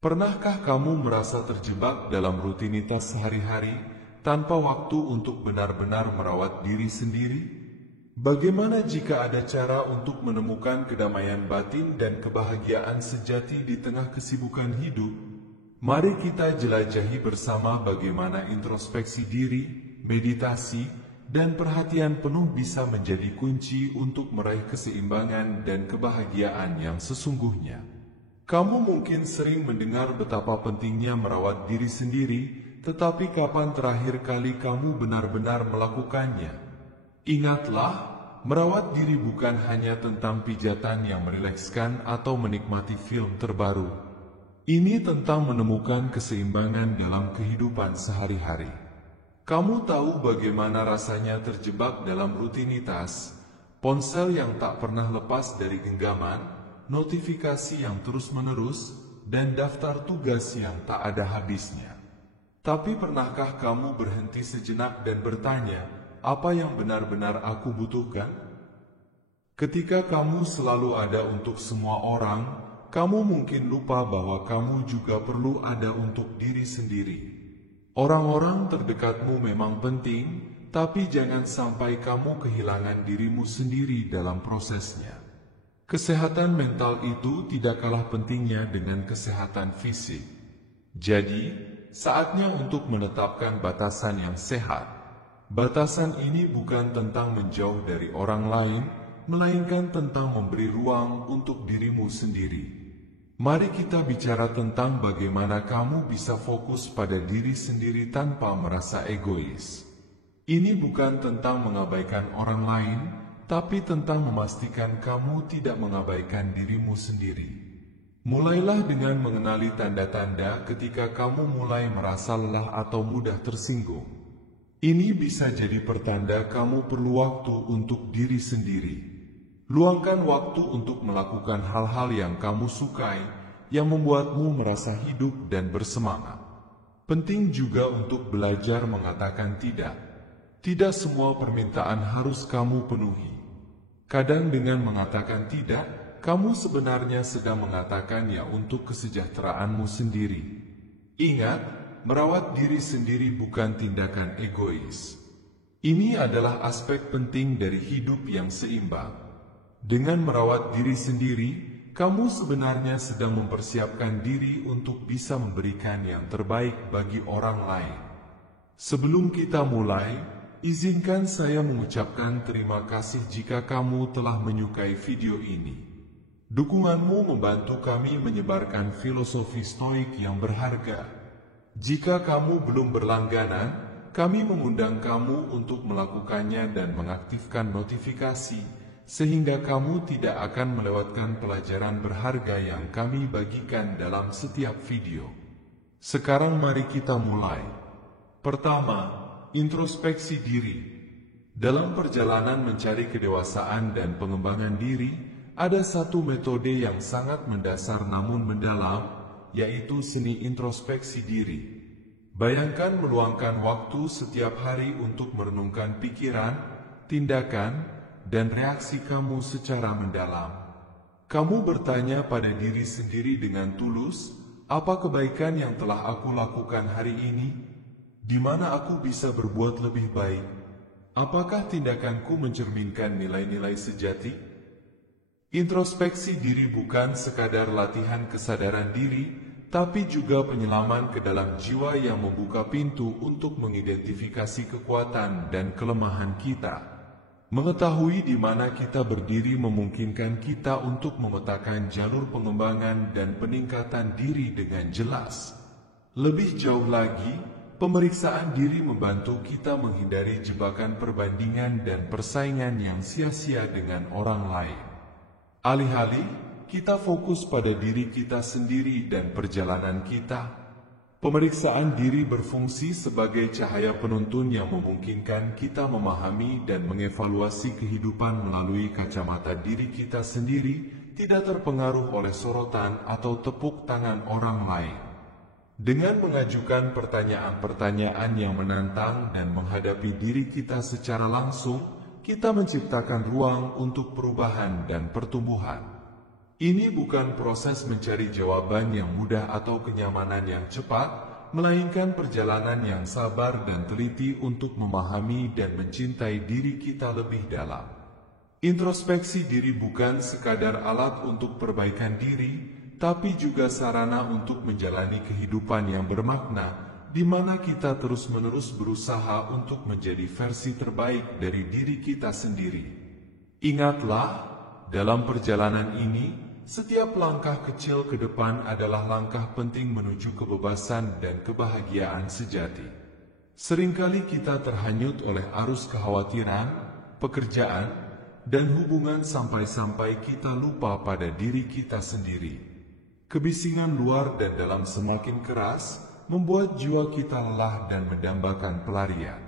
Pernahkah kamu merasa terjebak dalam rutinitas sehari-hari tanpa waktu untuk benar-benar merawat diri sendiri? Bagaimana jika ada cara untuk menemukan kedamaian batin dan kebahagiaan sejati di tengah kesibukan hidup? Mari kita jelajahi bersama bagaimana introspeksi diri, meditasi, dan perhatian penuh bisa menjadi kunci untuk meraih keseimbangan dan kebahagiaan yang sesungguhnya. Kamu mungkin sering mendengar betapa pentingnya merawat diri sendiri, tetapi kapan terakhir kali kamu benar-benar melakukannya? Ingatlah, merawat diri bukan hanya tentang pijatan yang merilekskan atau menikmati film terbaru. Ini tentang menemukan keseimbangan dalam kehidupan sehari-hari. Kamu tahu bagaimana rasanya terjebak dalam rutinitas, ponsel yang tak pernah lepas dari genggaman, notifikasi yang terus-menerus, dan daftar tugas yang tak ada habisnya. Tapi pernahkah kamu berhenti sejenak dan bertanya, apa yang benar-benar aku butuhkan? Ketika kamu selalu ada untuk semua orang, kamu mungkin lupa bahwa kamu juga perlu ada untuk diri sendiri. Orang-orang terdekatmu memang penting, tapi jangan sampai kamu kehilangan dirimu sendiri dalam prosesnya. Kesehatan mental itu tidak kalah pentingnya dengan kesehatan fisik. Jadi, saatnya untuk menetapkan batasan yang sehat. Batasan ini bukan tentang menjauh dari orang lain, melainkan tentang memberi ruang untuk dirimu sendiri. Mari kita bicara tentang bagaimana kamu bisa fokus pada diri sendiri tanpa merasa egois. Ini bukan tentang mengabaikan orang lain, tapi tentang memastikan kamu tidak mengabaikan dirimu sendiri. Mulailah dengan mengenali tanda-tanda ketika kamu mulai merasa lelah atau mudah tersinggung. Ini bisa jadi pertanda kamu perlu waktu untuk diri sendiri. Luangkan waktu untuk melakukan hal-hal yang kamu sukai, yang membuatmu merasa hidup dan bersemangat. Penting juga untuk belajar mengatakan tidak. Tidak semua permintaan harus kamu penuhi. Kadang dengan mengatakan tidak, kamu sebenarnya sedang mengatakan ya untuk kesejahteraanmu sendiri. Ingat, merawat diri sendiri bukan tindakan egois. Ini adalah aspek penting dari hidup yang seimbang. Dengan merawat diri sendiri, kamu sebenarnya sedang mempersiapkan diri untuk bisa memberikan yang terbaik bagi orang lain. Sebelum kita mulai, izinkan saya mengucapkan terima kasih jika kamu telah menyukai video ini. Dukunganmu membantu kami menyebarkan filosofi stoik yang berharga. Jika kamu belum berlangganan, kami mengundang kamu untuk melakukannya dan mengaktifkan notifikasi, sehingga kamu tidak akan melewatkan pelajaran berharga yang kami bagikan dalam setiap video. Sekarang mari kita mulai. Pertama, introspeksi diri. Dalam perjalanan mencari kedewasaan dan pengembangan diri, ada satu metode yang sangat mendasar namun mendalam, yaitu seni introspeksi diri. Bayangkan meluangkan waktu setiap hari untuk merenungkan pikiran, tindakan, dan reaksi kamu secara mendalam. Kamu bertanya pada diri sendiri dengan tulus, apa kebaikan yang telah aku lakukan hari ini? Di mana aku bisa berbuat lebih baik? Apakah tindakanku mencerminkan nilai-nilai sejati? Introspeksi diri bukan sekadar latihan kesadaran diri, tapi juga penyelaman ke dalam jiwa yang membuka pintu untuk mengidentifikasi kekuatan dan kelemahan kita. Mengetahui di mana kita berdiri memungkinkan kita untuk memetakan jalur pengembangan dan peningkatan diri dengan jelas. Lebih jauh lagi, pemeriksaan diri membantu kita menghindari jebakan perbandingan dan persaingan yang sia-sia dengan orang lain. Alih-alih, kita fokus pada diri kita sendiri dan perjalanan kita. Pemeriksaan diri berfungsi sebagai cahaya penuntun yang memungkinkan kita memahami dan mengevaluasi kehidupan melalui kacamata diri kita sendiri, tidak terpengaruh oleh sorotan atau tepuk tangan orang lain. Dengan mengajukan pertanyaan-pertanyaan yang menantang dan menghadapi diri kita secara langsung, kita menciptakan ruang untuk perubahan dan pertumbuhan. Ini bukan proses mencari jawaban yang mudah atau kenyamanan yang cepat, melainkan perjalanan yang sabar dan teliti untuk memahami dan mencintai diri kita lebih dalam. Introspeksi diri bukan sekadar alat untuk perbaikan diri, tapi juga sarana untuk menjalani kehidupan yang bermakna, di mana kita terus-menerus berusaha untuk menjadi versi terbaik dari diri kita sendiri. Ingatlah, dalam perjalanan ini, setiap langkah kecil ke depan adalah langkah penting menuju kebebasan dan kebahagiaan sejati. Seringkali kita terhanyut oleh arus kekhawatiran, pekerjaan, dan hubungan sampai-sampai kita lupa pada diri kita sendiri. Kebisingan luar dan dalam semakin keras, membuat jiwa kita lelah dan mendambakan pelarian.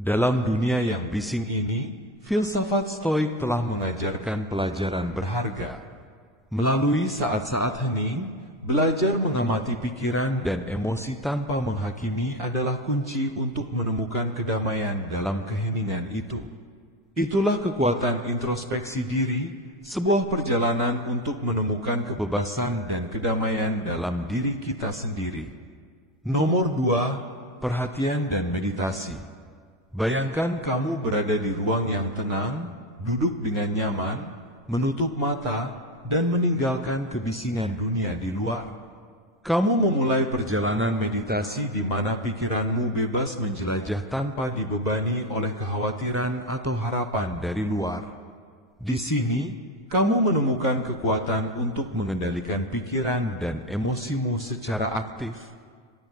Dalam dunia yang bising ini, filsafat Stoik telah mengajarkan pelajaran berharga. Melalui saat-saat hening, belajar mengamati pikiran dan emosi tanpa menghakimi adalah kunci untuk menemukan kedamaian dalam keheningan itu. Itulah kekuatan introspeksi diri, sebuah perjalanan untuk menemukan kebebasan dan kedamaian dalam diri kita sendiri. Nomor 2, perhatian dan meditasi. Bayangkan kamu berada di ruang yang tenang, duduk dengan nyaman, menutup mata, dan meninggalkan kebisingan dunia di luar. Kamu memulai perjalanan meditasi di mana pikiranmu bebas menjelajah tanpa dibebani oleh kekhawatiran atau harapan dari luar. Di sini, kamu menemukan kekuatan untuk mengendalikan pikiran dan emosimu secara aktif.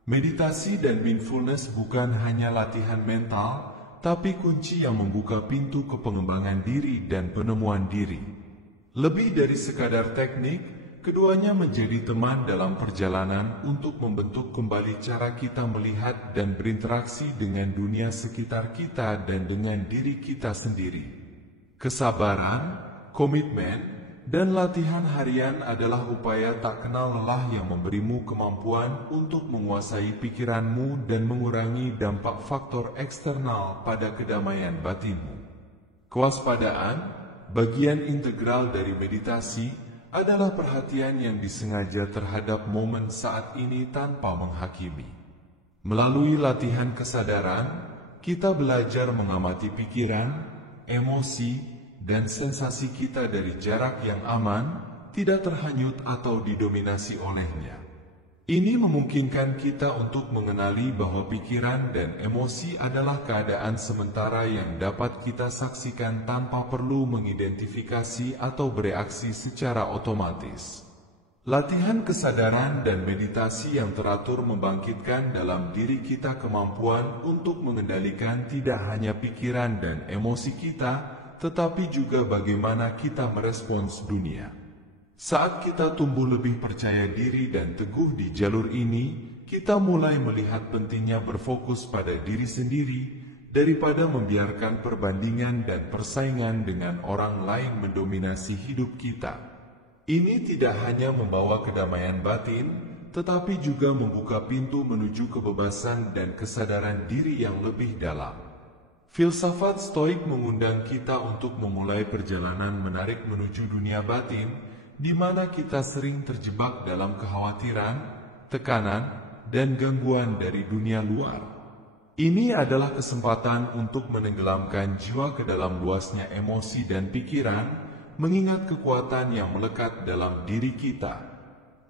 Meditasi dan mindfulness bukan hanya latihan mental, tapi kunci yang membuka pintu ke pengembangan diri dan penemuan diri. Lebih dari sekadar teknik, keduanya menjadi teman dalam perjalanan untuk membentuk kembali cara kita melihat dan berinteraksi dengan dunia sekitar kita dan dengan diri kita sendiri. Kesabaran, komitmen, dan latihan harian adalah upaya tak kenal lelah yang memberimu kemampuan untuk menguasai pikiranmu dan mengurangi dampak faktor eksternal pada kedamaian batinmu. Kewaspadaan, bagian integral dari meditasi, adalah perhatian yang disengaja terhadap momen saat ini tanpa menghakimi. Melalui latihan kesadaran, kita belajar mengamati pikiran, emosi, dan sensasi kita dari jarak yang aman, tidak terhanyut atau didominasi olehnya. Ini memungkinkan kita untuk mengenali bahwa pikiran dan emosi adalah keadaan sementara yang dapat kita saksikan tanpa perlu mengidentifikasi atau bereaksi secara otomatis. Latihan kesadaran dan meditasi yang teratur membangkitkan dalam diri kita kemampuan untuk mengendalikan tidak hanya pikiran dan emosi kita, tetapi juga bagaimana kita merespons dunia. Saat kita tumbuh lebih percaya diri dan teguh di jalur ini, kita mulai melihat pentingnya berfokus pada diri sendiri daripada membiarkan perbandingan dan persaingan dengan orang lain mendominasi hidup kita. Ini tidak hanya membawa kedamaian batin, tetapi juga membuka pintu menuju kebebasan dan kesadaran diri yang lebih dalam. Filsafat Stoik mengundang kita untuk memulai perjalanan menarik menuju dunia batin, di mana kita sering terjebak dalam kekhawatiran, tekanan, dan gangguan dari dunia luar. Ini adalah kesempatan untuk menenggelamkan jiwa ke dalam luasnya emosi dan pikiran, mengingat kekuatan yang melekat dalam diri kita.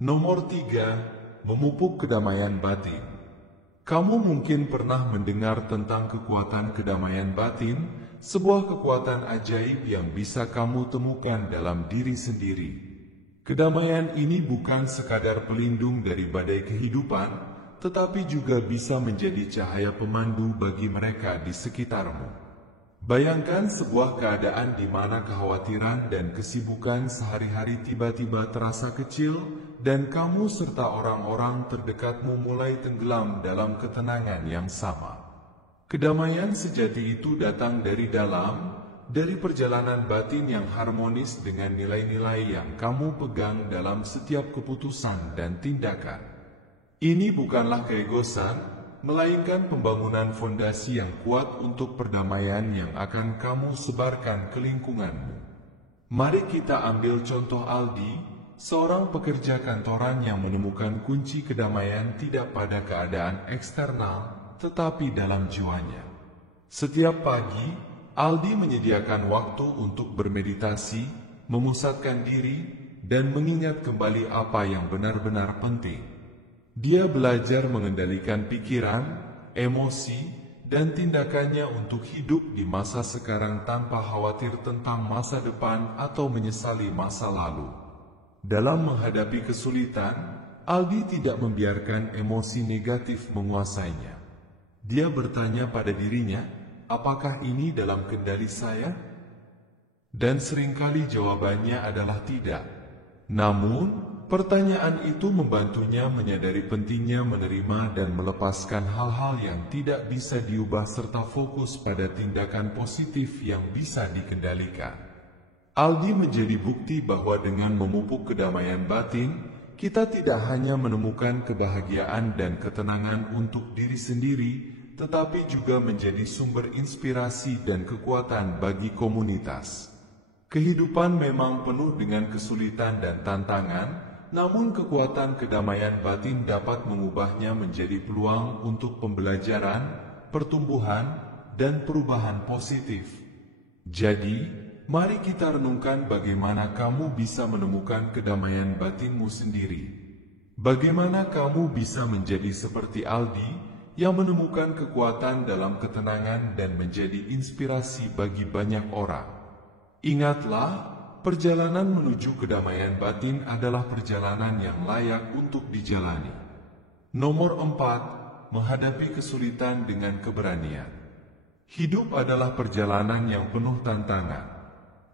Nomor 3, memupuk kedamaian batin. Kamu mungkin pernah mendengar tentang kekuatan kedamaian batin, sebuah kekuatan ajaib yang bisa kamu temukan dalam diri sendiri. Kedamaian ini bukan sekadar pelindung dari badai kehidupan, tetapi juga bisa menjadi cahaya pemandu bagi mereka di sekitarmu. Bayangkan sebuah keadaan di mana kekhawatiran dan kesibukan sehari-hari tiba-tiba terasa kecil, dan kamu serta orang-orang terdekatmu mulai tenggelam dalam ketenangan yang sama. Kedamaian sejati itu datang dari dalam, dari perjalanan batin yang harmonis dengan nilai-nilai yang kamu pegang dalam setiap keputusan dan tindakan. Ini bukanlah keegosan, melainkan pembangunan fondasi yang kuat untuk perdamaian yang akan kamu sebarkan ke lingkunganmu. Mari kita ambil contoh Aldi, seorang pekerja kantoran yang menemukan kunci kedamaian tidak pada keadaan eksternal, tetapi dalam jiwanya. Setiap pagi, Aldi menyediakan waktu untuk bermeditasi, memusatkan diri, dan mengingat kembali apa yang benar-benar penting. Dia belajar mengendalikan pikiran, emosi, dan tindakannya untuk hidup di masa sekarang tanpa khawatir tentang masa depan atau menyesali masa lalu. Dalam menghadapi kesulitan, Aldi tidak membiarkan emosi negatif menguasainya. Dia bertanya pada dirinya, apakah ini dalam kendali saya? Dan seringkali jawabannya adalah tidak. Namun, pertanyaan itu membantunya menyadari pentingnya menerima dan melepaskan hal-hal yang tidak bisa diubah serta fokus pada tindakan positif yang bisa dikendalikan. Aldi menjadi bukti bahwa dengan memupuk kedamaian batin, kita tidak hanya menemukan kebahagiaan dan ketenangan untuk diri sendiri, tetapi juga menjadi sumber inspirasi dan kekuatan bagi komunitas. Kehidupan memang penuh dengan kesulitan dan tantangan, namun kekuatan kedamaian batin dapat mengubahnya menjadi peluang untuk pembelajaran, pertumbuhan, dan perubahan positif. Jadi, mari kita renungkan bagaimana kamu bisa menemukan kedamaian batinmu sendiri. Bagaimana kamu bisa menjadi seperti Aldi yang menemukan kekuatan dalam ketenangan dan menjadi inspirasi bagi banyak orang. Ingatlah, perjalanan menuju kedamaian batin adalah perjalanan yang layak untuk dijalani. Nomor 4, menghadapi kesulitan dengan keberanian. Hidup adalah perjalanan yang penuh tantangan.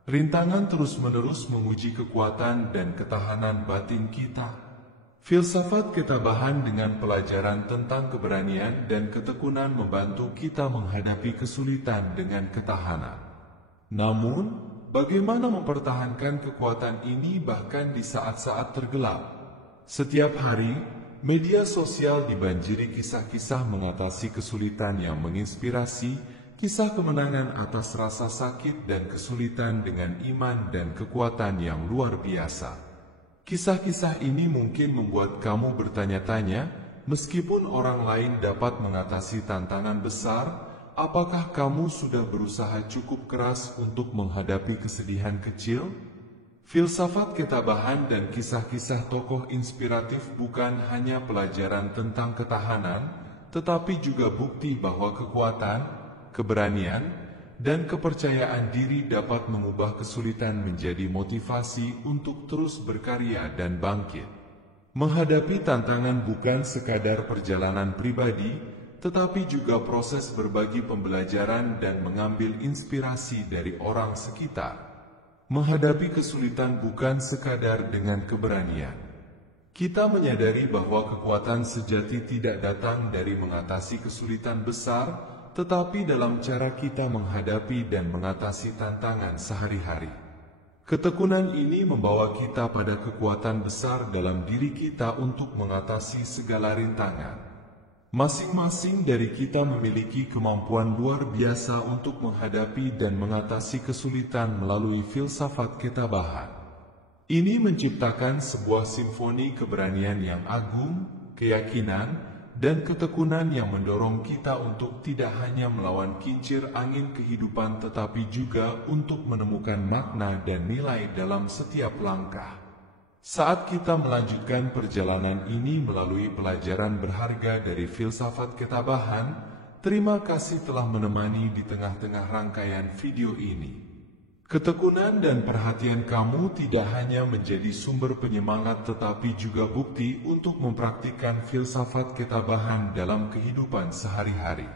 Rintangan terus-menerus menguji kekuatan dan ketahanan batin kita. Filsafat ketabahan dengan pelajaran tentang keberanian dan ketekunan membantu kita menghadapi kesulitan dengan ketahanan. Namun, bagaimana mempertahankan kekuatan ini bahkan di saat-saat tergelap? Setiap hari, media sosial dibanjiri kisah-kisah mengatasi kesulitan yang menginspirasi, kisah kemenangan atas rasa sakit dan kesulitan dengan iman dan kekuatan yang luar biasa. Kisah-kisah ini mungkin membuat kamu bertanya-tanya, meskipun orang lain dapat mengatasi tantangan besar, apakah kamu sudah berusaha cukup keras untuk menghadapi kesedihan kecil? Filsafat ketabahan dan kisah-kisah tokoh inspiratif bukan hanya pelajaran tentang ketahanan, tetapi juga bukti bahwa kekuatan, keberanian, dan kepercayaan diri dapat mengubah kesulitan menjadi motivasi untuk terus berkarya dan bangkit. Menghadapi tantangan bukan sekadar perjalanan pribadi, tetapi juga proses berbagi pembelajaran dan mengambil inspirasi dari orang sekitar. Menghadapi kesulitan bukan sekadar dengan keberanian. Kita menyadari bahwa kekuatan sejati tidak datang dari mengatasi kesulitan besar, tetapi dalam cara kita menghadapi dan mengatasi tantangan sehari-hari. Ketekunan ini membawa kita pada kekuatan besar dalam diri kita untuk mengatasi segala rintangan. Masing-masing dari kita memiliki kemampuan luar biasa untuk menghadapi dan mengatasi kesulitan melalui filsafat ketabahan. Ini menciptakan sebuah simfoni keberanian yang agung, keyakinan, dan ketekunan yang mendorong kita untuk tidak hanya melawan kincir angin kehidupan tetapi juga untuk menemukan makna dan nilai dalam setiap langkah. Saat kita melanjutkan perjalanan ini melalui pelajaran berharga dari filsafat ketabahan, terima kasih telah menemani di tengah-tengah rangkaian video ini. Ketekunan dan perhatian kamu tidak hanya menjadi sumber penyemangat tetapi juga bukti untuk mempraktikkan filsafat ketabahan dalam kehidupan sehari-hari.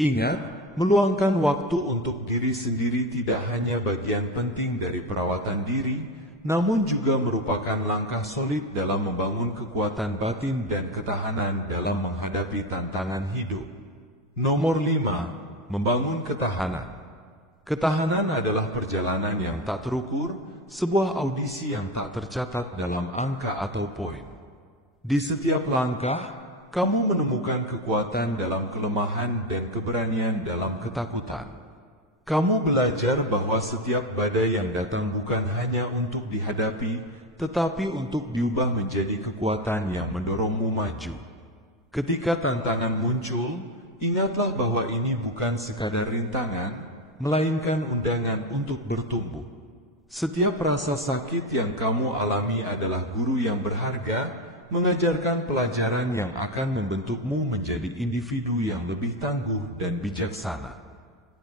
Ingat, meluangkan waktu untuk diri sendiri tidak hanya bagian penting dari perawatan diri, namun juga merupakan langkah solid dalam membangun kekuatan batin dan ketahanan dalam menghadapi tantangan hidup. Nomor 5, membangun ketahanan. Ketahanan adalah perjalanan yang tak terukur, sebuah audisi yang tak tercatat dalam angka atau poin. Di setiap langkah, kamu menemukan kekuatan dalam kelemahan dan keberanian dalam ketakutan. Kamu belajar bahwa setiap badai yang datang bukan hanya untuk dihadapi, tetapi untuk diubah menjadi kekuatan yang mendorongmu maju. Ketika tantangan muncul, ingatlah bahwa ini bukan sekadar rintangan, melainkan undangan untuk bertumbuh. Setiap rasa sakit yang kamu alami adalah guru yang berharga, mengajarkan pelajaran yang akan membentukmu menjadi individu yang lebih tangguh dan bijaksana.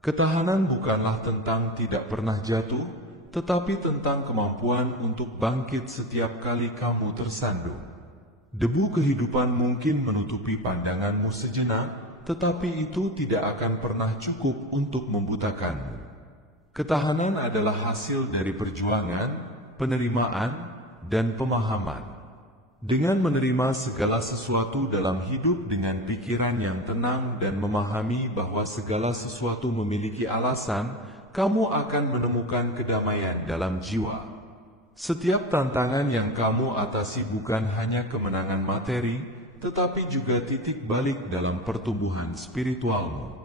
Ketahanan bukanlah tentang tidak pernah jatuh, tetapi tentang kemampuan untuk bangkit setiap kali kamu tersandung. Debu kehidupan mungkin menutupi pandanganmu sejenak, tetapi itu tidak akan pernah cukup untuk membutakanmu. Ketahanan adalah hasil dari perjuangan, penerimaan, dan pemahaman. Dengan menerima segala sesuatu dalam hidup dengan pikiran yang tenang dan memahami bahwa segala sesuatu memiliki alasan, kamu akan menemukan kedamaian dalam jiwa. Setiap tantangan yang kamu atasi bukan hanya kemenangan materi, tetapi juga titik balik dalam pertumbuhan spiritualmu.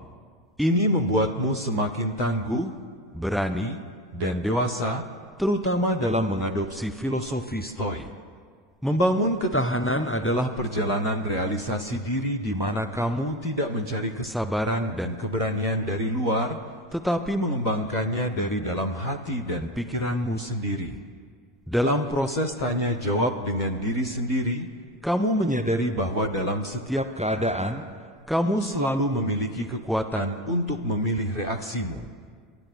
Ini membuatmu semakin tangguh, berani, dan dewasa, terutama dalam mengadopsi filosofi Stoik. Membangun ketahanan adalah perjalanan realisasi diri di mana kamu tidak mencari kesabaran dan keberanian dari luar, tetapi mengembangkannya dari dalam hati dan pikiranmu sendiri. Dalam proses tanya jawab dengan diri sendiri, kamu menyadari bahwa dalam setiap keadaan, kamu selalu memiliki kekuatan untuk memilih reaksimu.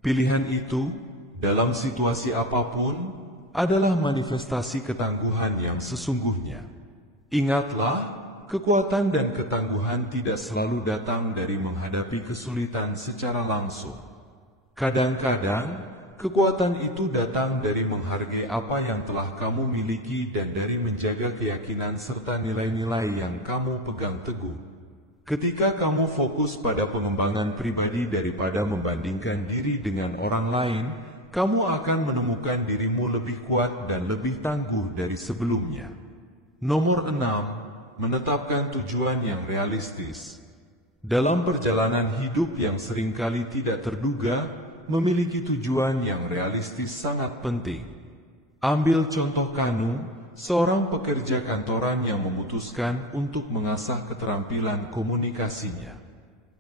Pilihan itu, dalam situasi apapun, adalah manifestasi ketangguhan yang sesungguhnya. Ingatlah, kekuatan dan ketangguhan tidak selalu datang dari menghadapi kesulitan secara langsung. Kadang-kadang, kekuatan itu datang dari menghargai apa yang telah kamu miliki dan dari menjaga keyakinan serta nilai-nilai yang kamu pegang teguh. Ketika kamu fokus pada pengembangan pribadi daripada membandingkan diri dengan orang lain, kamu akan menemukan dirimu lebih kuat dan lebih tangguh dari sebelumnya. Nomor 6. Menetapkan tujuan yang realistis. Dalam perjalanan hidup yang seringkali tidak terduga, memiliki tujuan yang realistis sangat penting. Ambil contoh Kanu, seorang pekerja kantoran yang memutuskan untuk mengasah keterampilan komunikasinya.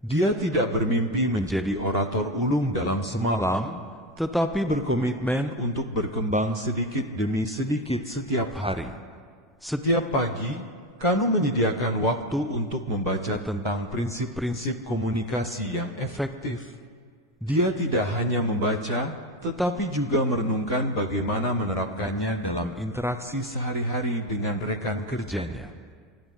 Dia tidak bermimpi menjadi orator ulung dalam semalam, tetapi berkomitmen untuk berkembang sedikit demi sedikit setiap hari. Setiap pagi, Kanu menyediakan waktu untuk membaca tentang prinsip-prinsip komunikasi yang efektif. Dia tidak hanya membaca, tetapi juga merenungkan bagaimana menerapkannya dalam interaksi sehari-hari dengan rekan kerjanya.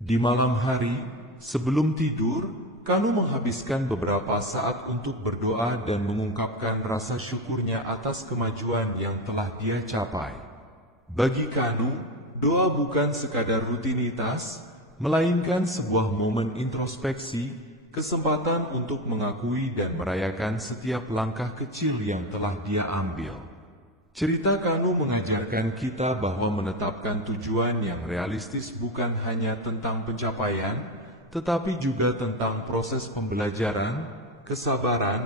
Di malam hari, sebelum tidur, Kanu menghabiskan beberapa saat untuk berdoa dan mengungkapkan rasa syukurnya atas kemajuan yang telah dia capai. Bagi Kanu, doa bukan sekadar rutinitas, melainkan sebuah momen introspeksi, kesempatan untuk mengakui dan merayakan setiap langkah kecil yang telah dia ambil. Cerita Kanu mengajarkan kita bahwa menetapkan tujuan yang realistis bukan hanya tentang pencapaian, tetapi juga tentang proses pembelajaran, kesabaran,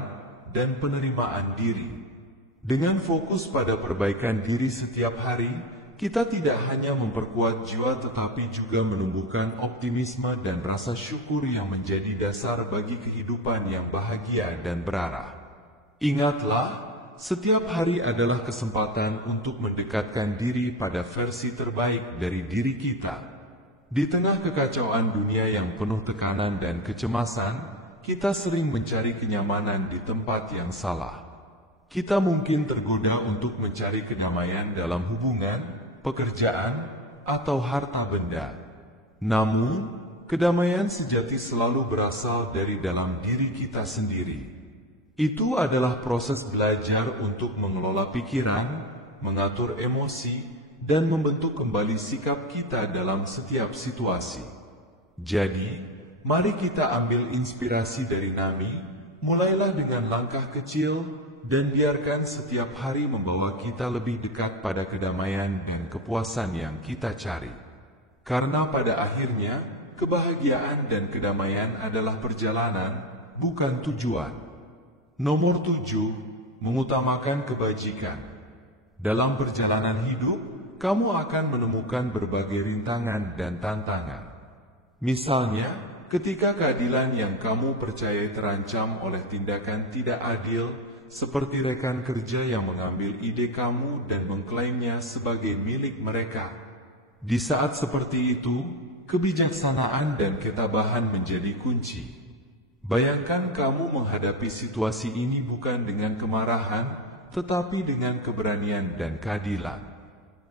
dan penerimaan diri. Dengan fokus pada perbaikan diri setiap hari, kita tidak hanya memperkuat jiwa tetapi juga menumbuhkan optimisme dan rasa syukur yang menjadi dasar bagi kehidupan yang bahagia dan berarah. Ingatlah, setiap hari adalah kesempatan untuk mendekatkan diri pada versi terbaik dari diri kita. Di tengah kekacauan dunia yang penuh tekanan dan kecemasan, kita sering mencari kenyamanan di tempat yang salah. Kita mungkin tergoda untuk mencari kedamaian dalam hubungan, pekerjaan, atau harta benda. Namun, kedamaian sejati selalu berasal dari dalam diri kita sendiri. Itu adalah proses belajar untuk mengelola pikiran, mengatur emosi, dan membentuk kembali sikap kita dalam setiap situasi. Jadi, mari kita ambil inspirasi dari Nami, mulailah dengan langkah kecil, dan biarkan setiap hari membawa kita lebih dekat pada kedamaian dan kepuasan yang kita cari. Karena pada akhirnya, kebahagiaan dan kedamaian adalah perjalanan, bukan tujuan. Nomor 7, mengutamakan kebajikan. Dalam perjalanan hidup, kamu akan menemukan berbagai rintangan dan tantangan. Misalnya, ketika keadilan yang kamu percayai terancam oleh tindakan tidak adil, seperti rekan kerja yang mengambil ide kamu dan mengklaimnya sebagai milik mereka. Di saat seperti itu, kebijaksanaan dan ketabahan menjadi kunci. Bayangkan kamu menghadapi situasi ini bukan dengan kemarahan, tetapi dengan keberanian dan keadilan.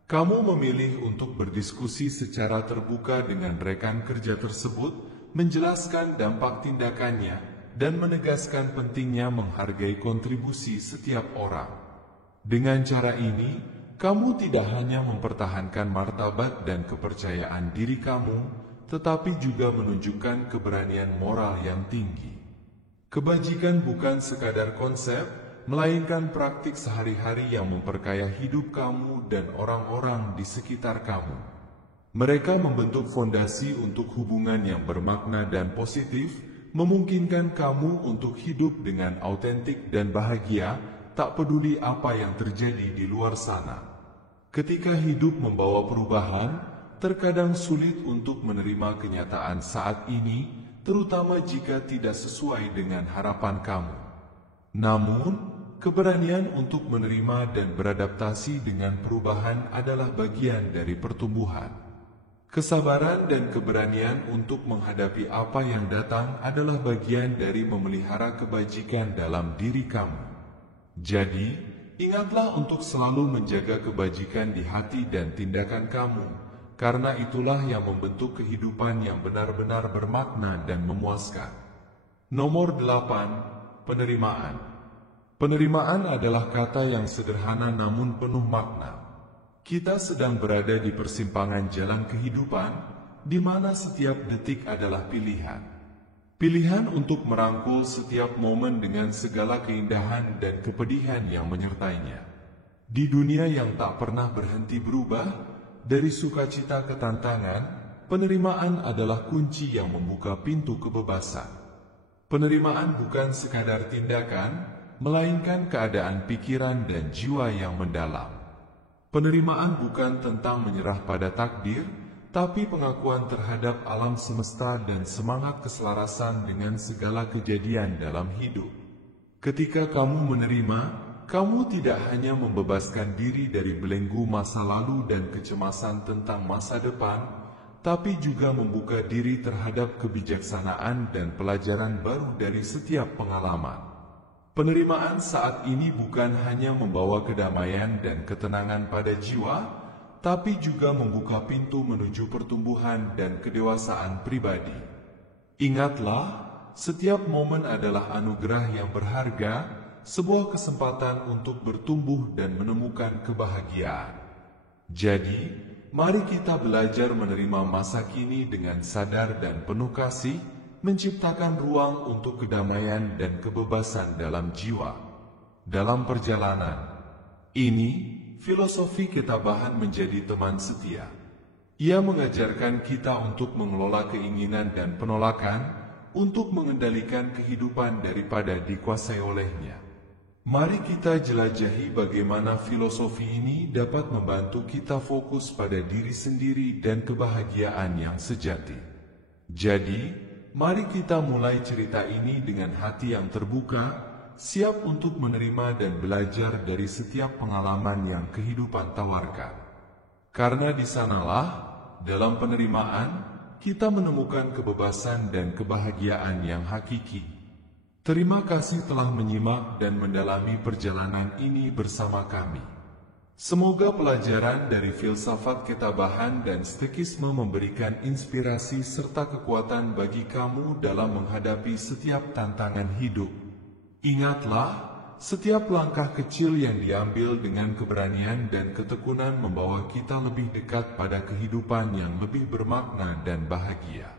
Kamu memilih untuk berdiskusi secara terbuka dengan rekan kerja tersebut, menjelaskan dampak tindakannya, dan menegaskan pentingnya menghargai kontribusi setiap orang. Dengan cara ini, kamu tidak hanya mempertahankan martabat dan kepercayaan diri kamu, tetapi juga menunjukkan keberanian moral yang tinggi. Kebajikan bukan sekadar konsep, melainkan praktik sehari-hari yang memperkaya hidup kamu dan orang-orang di sekitar kamu. Mereka membentuk fondasi untuk hubungan yang bermakna dan positif, memungkinkan kamu untuk hidup dengan autentik dan bahagia, tak peduli apa yang terjadi di luar sana. Ketika hidup membawa perubahan, terkadang sulit untuk menerima kenyataan saat ini, terutama jika tidak sesuai dengan harapan kamu. Namun, keberanian untuk menerima dan beradaptasi dengan perubahan adalah bagian dari pertumbuhan. Kesabaran dan keberanian untuk menghadapi apa yang datang adalah bagian dari memelihara kebajikan dalam diri kamu. Jadi, ingatlah untuk selalu menjaga kebajikan di hati dan tindakan kamu, karena itulah yang membentuk kehidupan yang benar-benar bermakna dan memuaskan. Nomor 8. Penerimaan. Penerimaan adalah kata yang sederhana namun penuh makna. Kita sedang berada di persimpangan jalan kehidupan, di mana setiap detik adalah pilihan. Pilihan untuk merangkul setiap momen dengan segala keindahan dan kepedihan yang menyertainya. Di dunia yang tak pernah berhenti berubah, dari sukacita ke tantangan, penerimaan adalah kunci yang membuka pintu kebebasan. Penerimaan bukan sekadar tindakan, melainkan keadaan pikiran dan jiwa yang mendalam. Penerimaan bukan tentang menyerah pada takdir, tapi pengakuan terhadap alam semesta dan semangat keselarasan dengan segala kejadian dalam hidup. Ketika kamu menerima, kamu tidak hanya membebaskan diri dari belenggu masa lalu dan kecemasan tentang masa depan, tapi juga membuka diri terhadap kebijaksanaan dan pelajaran baru dari setiap pengalaman. Penerimaan saat ini bukan hanya membawa kedamaian dan ketenangan pada jiwa, tapi juga membuka pintu menuju pertumbuhan dan kedewasaan pribadi. Ingatlah, setiap momen adalah anugerah yang berharga, sebuah kesempatan untuk bertumbuh dan menemukan kebahagiaan. Jadi, mari kita belajar menerima masa kini dengan sadar dan penuh kasih, menciptakan ruang untuk kedamaian dan kebebasan dalam jiwa. Dalam perjalanan ini, filosofi ketabahan menjadi teman setia. Ia mengajarkan kita untuk mengelola keinginan dan penolakan, untuk mengendalikan kehidupan daripada dikuasai olehnya. Mari kita jelajahi bagaimana filosofi ini dapat membantu kita fokus pada diri sendiri dan kebahagiaan yang sejati. Jadi, mari kita mulai cerita ini dengan hati yang terbuka, siap untuk menerima dan belajar dari setiap pengalaman yang kehidupan tawarkan. Karena di sanalah, dalam penerimaan, kita menemukan kebebasan dan kebahagiaan yang hakiki. Terima kasih telah menyimak dan mendalami perjalanan ini bersama kami. Semoga pelajaran dari filsafat ketabahan dan stoikisme memberikan inspirasi serta kekuatan bagi kamu dalam menghadapi setiap tantangan hidup. Ingatlah, setiap langkah kecil yang diambil dengan keberanian dan ketekunan membawa kita lebih dekat pada kehidupan yang lebih bermakna dan bahagia.